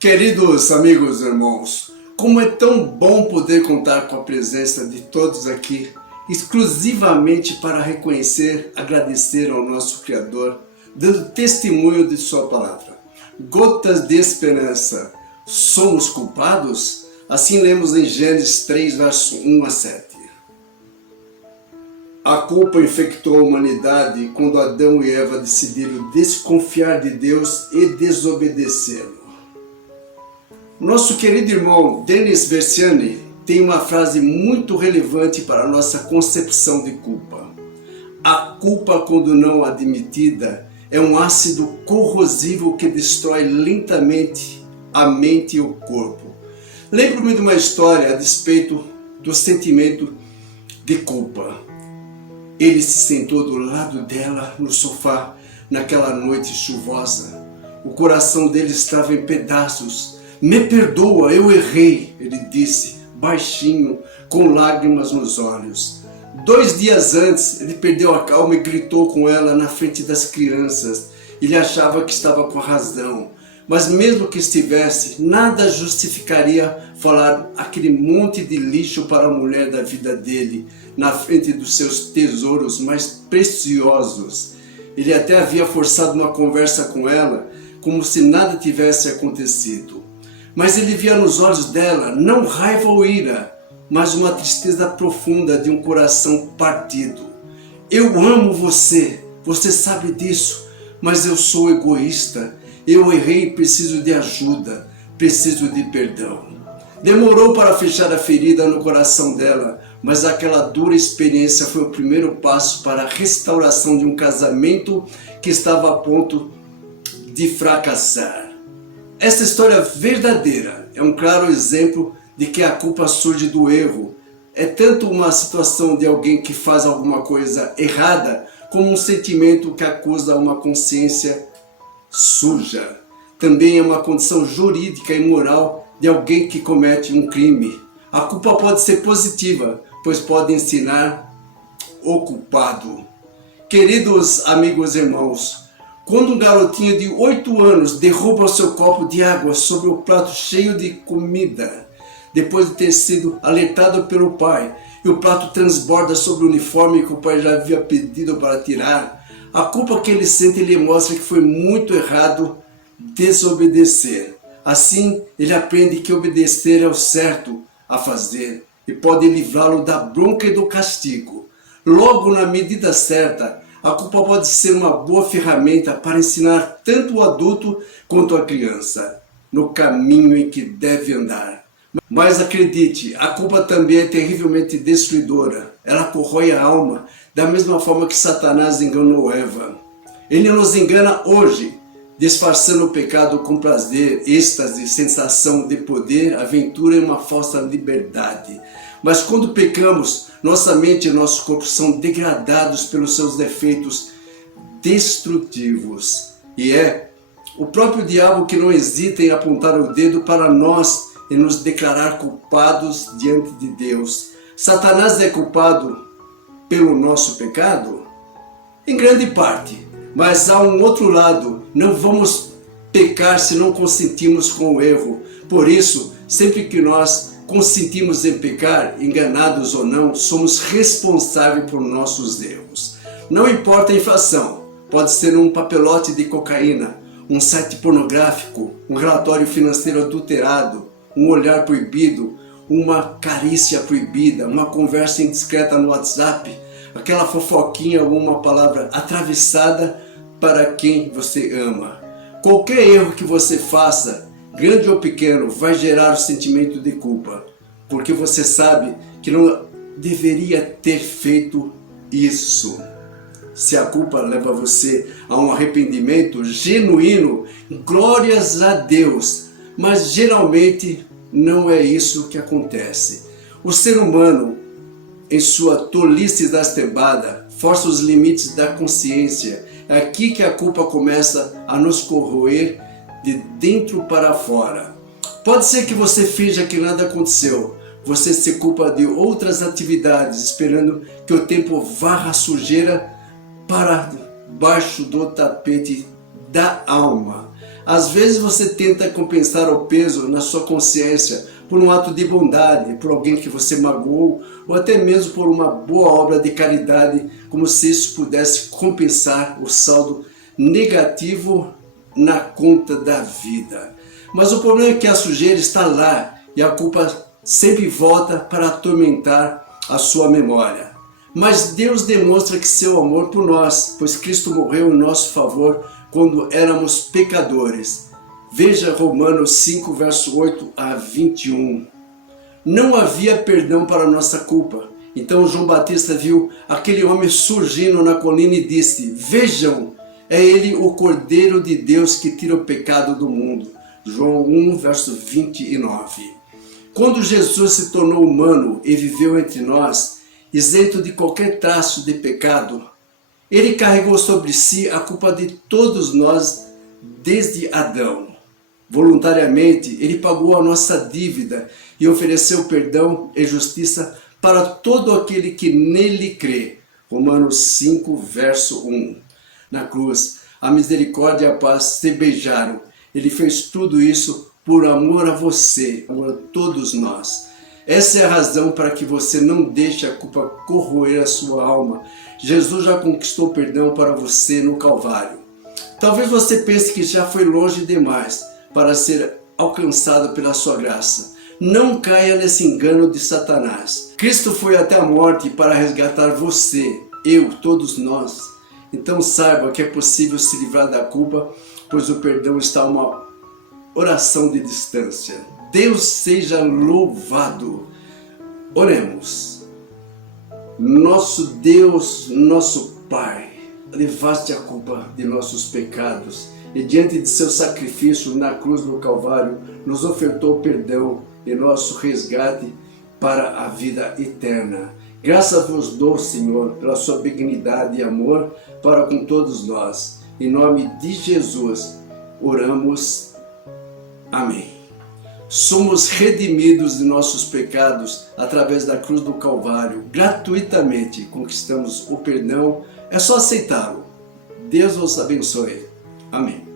Queridos amigos e irmãos, como é tão bom poder contar com a presença de todos aqui, exclusivamente para reconhecer, agradecer ao nosso Criador, dando testemunho de sua palavra. Gotas de esperança, somos culpados? Assim lemos em Gênesis 3, verso 1 a 7. A culpa infectou a humanidade quando Adão e Eva decidiram desconfiar de Deus e desobedecê-lo. Nosso querido irmão Denis Versiani tem uma frase muito relevante para a nossa concepção de culpa. A culpa, quando não admitida, é um ácido corrosivo que destrói lentamente a mente e o corpo. Lembro-me de uma história a despeito do sentimento de culpa. Ele se sentou do lado dela no sofá naquela noite chuvosa. O coração dele estava em pedaços. "Me perdoa, eu errei", ele disse, baixinho, com lágrimas nos olhos. 2 dias antes, ele perdeu a calma e gritou com ela na frente das crianças. Ele achava que estava com razão, mas mesmo que estivesse, nada justificaria falar aquele monte de lixo para a mulher da vida dele, na frente dos seus tesouros mais preciosos. Ele até havia forçado uma conversa com ela, como se nada tivesse acontecido. Mas ele via nos olhos dela, não raiva ou ira, mas uma tristeza profunda de um coração partido. "Eu amo você, você sabe disso, mas eu sou egoísta. Eu errei e preciso de ajuda, preciso de perdão." Demorou para fechar a ferida no coração dela, mas aquela dura experiência foi o primeiro passo para a restauração de um casamento que estava a ponto de fracassar. Esta história verdadeira é um claro exemplo de que a culpa surge do erro. É tanto uma situação de alguém que faz alguma coisa errada, como um sentimento que acusa uma consciência suja. Também é uma condição jurídica e moral de alguém que comete um crime. A culpa pode ser positiva, pois pode ensinar o culpado. Queridos amigos e irmãos, quando um garotinho de 8 anos derruba o seu copo de água sobre o prato cheio de comida, depois de ter sido alertado pelo pai, e o prato transborda sobre o uniforme que o pai já havia pedido para tirar, a culpa que ele sente lhe mostra que foi muito errado desobedecer. Assim, ele aprende que obedecer é o certo a fazer e pode livrá-lo da bronca e do castigo. Logo, na medida certa, a culpa pode ser uma boa ferramenta para ensinar tanto o adulto quanto a criança no caminho em que deve andar. Mas acredite, a culpa também é terrivelmente destruidora. Ela corrói a alma, da mesma forma que Satanás enganou Eva. Ele nos engana hoje, disfarçando o pecado com prazer, êxtase, sensação de poder, aventura e uma falsa liberdade. Mas quando pecamos, nossa mente e nosso corpo são degradados pelos seus defeitos destrutivos. E é o próprio diabo que não hesita em apontar o dedo para nós e nos declarar culpados diante de Deus. Satanás é culpado pelo nosso pecado? Em grande parte. Mas há um outro lado, não vamos pecar se não consentimos com o erro. Por isso, sempre que nós consentimos em pecar, enganados ou não, somos responsáveis por nossos erros. Não importa a infração, pode ser um papelote de cocaína, um site pornográfico, um relatório financeiro adulterado, um olhar proibido, uma carícia proibida, uma conversa indiscreta no WhatsApp, aquela fofoquinha ou uma palavra atravessada para quem você ama. Qualquer erro que você faça, grande ou pequeno, vai gerar o sentimento de culpa, porque você sabe que não deveria ter feito isso. Se a culpa leva você a um arrependimento genuíno, glórias a Deus, mas geralmente não é isso que acontece. O ser humano, em sua tolice exacerbada, força os limites da consciência. É aqui que a culpa começa a nos corroer de dentro para fora. Pode ser que você finja que nada aconteceu. Você se culpa de outras atividades, esperando que o tempo varra a sujeira para baixo do tapete da alma. Às vezes você tenta compensar o peso na sua consciência por um ato de bondade, por alguém que você magoou, ou até mesmo por uma boa obra de caridade, como se isso pudesse compensar o saldo negativo na conta da vida. Mas o problema é que a sujeira está lá e a culpa sempre volta para atormentar a sua memória. Mas Deus demonstra que seu amor por nós, pois Cristo morreu em nosso favor quando éramos pecadores. Veja Romanos 5, verso 8 a 21. Não havia perdão para nossa culpa. Então João Batista viu aquele homem surgindo na colina e disse: vejam, é ele o Cordeiro de Deus que tira o pecado do mundo. João 1, verso 29. Quando Jesus se tornou humano e viveu entre nós, isento de qualquer traço de pecado, ele carregou sobre si a culpa de todos nós desde Adão. Voluntariamente, ele pagou a nossa dívida e ofereceu perdão e justiça para todo aquele que nele crê. Romanos 5, verso 1. Na cruz, a misericórdia e a paz se beijaram. Ele fez tudo isso por amor a você, por todos nós. Essa é a razão para que você não deixe a culpa corroer a sua alma. Jesus já conquistou perdão para você no Calvário. Talvez você pense que já foi longe demais para ser alcançado pela sua graça. Não caia nesse engano de Satanás. Cristo foi até a morte para resgatar você, eu, todos nós. Então saiba que é possível se livrar da culpa, pois o perdão está a uma oração de distância. Deus seja louvado. Oremos. Nosso Deus, nosso Pai, levaste a culpa de nossos pecados e diante de seu sacrifício na cruz do Calvário, nos ofertou perdão e nosso resgate para a vida eterna. Graças vos dou, Senhor, pela sua benignidade e amor para com todos nós. Em nome de Jesus, oramos. Amém. Somos redimidos de nossos pecados através da cruz do Calvário. Gratuitamente conquistamos o perdão. É só aceitá-lo. Deus vos abençoe. Amém.